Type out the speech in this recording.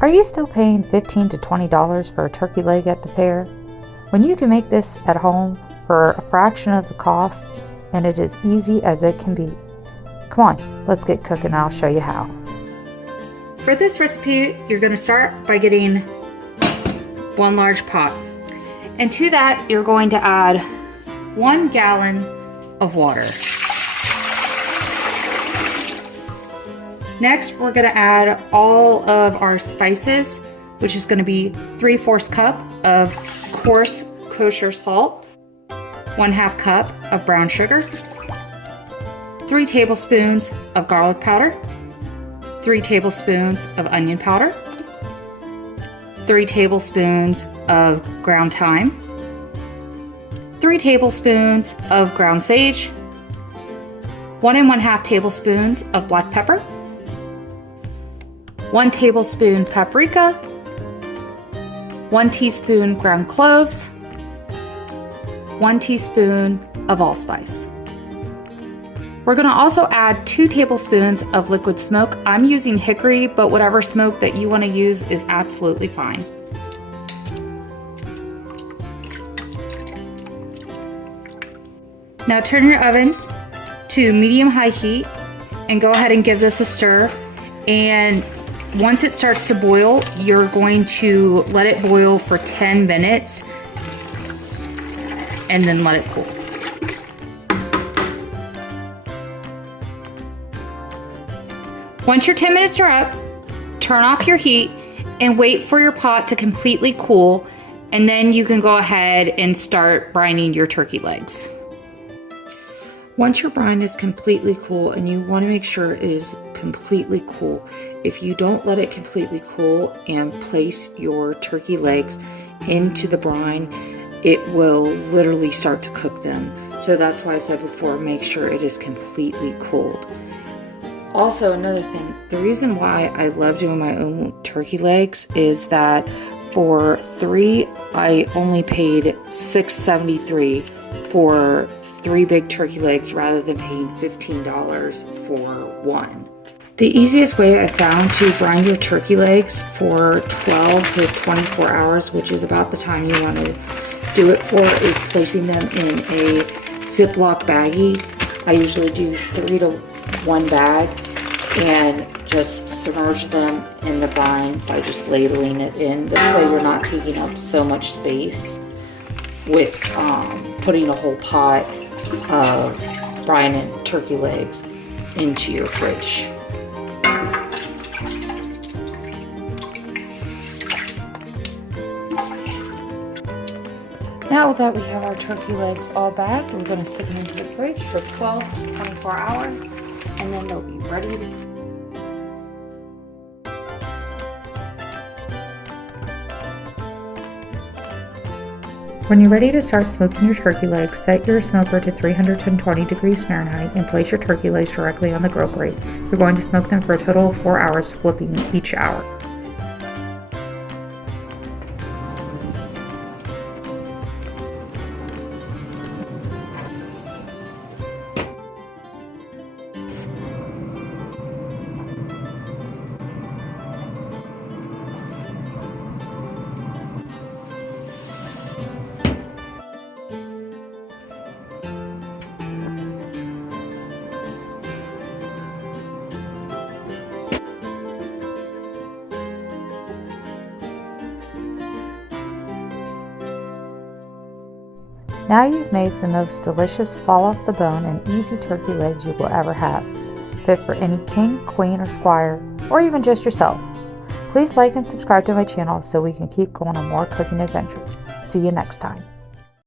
Are you still paying $15 to $20 for a turkey leg at the fair, when you can make this at home for a fraction of the cost and it is easy as it can be? Come on, let's get cooking and I'll show you how. For this recipe, you're going to start by getting one large pot. And to that, you're going to add 1 gallon of water. Next, we're going to add all of our spices, which is going to be 3/4 cup of coarse kosher salt, 1/2 cup of brown sugar, 3 tablespoons of garlic powder, 3 tablespoons of onion powder, 3 tablespoons of ground thyme, 3 tablespoons of ground sage, 1 1/2 tablespoons of black pepper, 1 tablespoon paprika, 1 teaspoon ground cloves, 1 teaspoon of allspice. We're going to also add 2 tablespoons of liquid smoke. I'm using hickory, but whatever smoke that you want to use is absolutely fine. Now turn your oven to medium-high heat and go ahead and give this a stir. And once it starts to boil, you're going to let it boil for 10 minutes and then let it cool. Once your 10 minutes are up, turn off your heat and wait for your pot to completely cool, and then you can go ahead and start brining your turkey legs. Once your brine is completely cool, and you want to make sure it is completely cool, if you don't let it completely cool and place your turkey legs into the brine, it will literally start to cook them. So that's why I said before, make sure it is completely cooled. Also, another thing, the reason why I love doing my own turkey legs is that for 3, I only paid $6.73 for 3 big turkey legs rather than paying $15 for 1. The easiest way I found to brine your turkey legs for 12 to 24 hours, which is about the time you want to do it for, is placing them in a Ziplock baggie. I usually do 3 to 1 bag and just submerge them in the brine by just ladling it in. This way you're not taking up so much space with putting a whole pot of brine and turkey legs into your fridge. Now that we have our turkey legs all bagged, we're going to stick them into the fridge for 12 to 24 hours, and then they'll be ready to eat. When you're ready to start smoking your turkey legs, set your smoker to 320 degrees Fahrenheit and place your turkey legs directly on the grill grate. You're going to smoke them for a total of 4 hours, flipping each hour. Now you've made the most delicious fall off the bone and easy turkey legs you will ever have, fit for any king, queen, or squire, or even just yourself. Please like and subscribe to my channel so we can keep going on more cooking adventures. See you next time.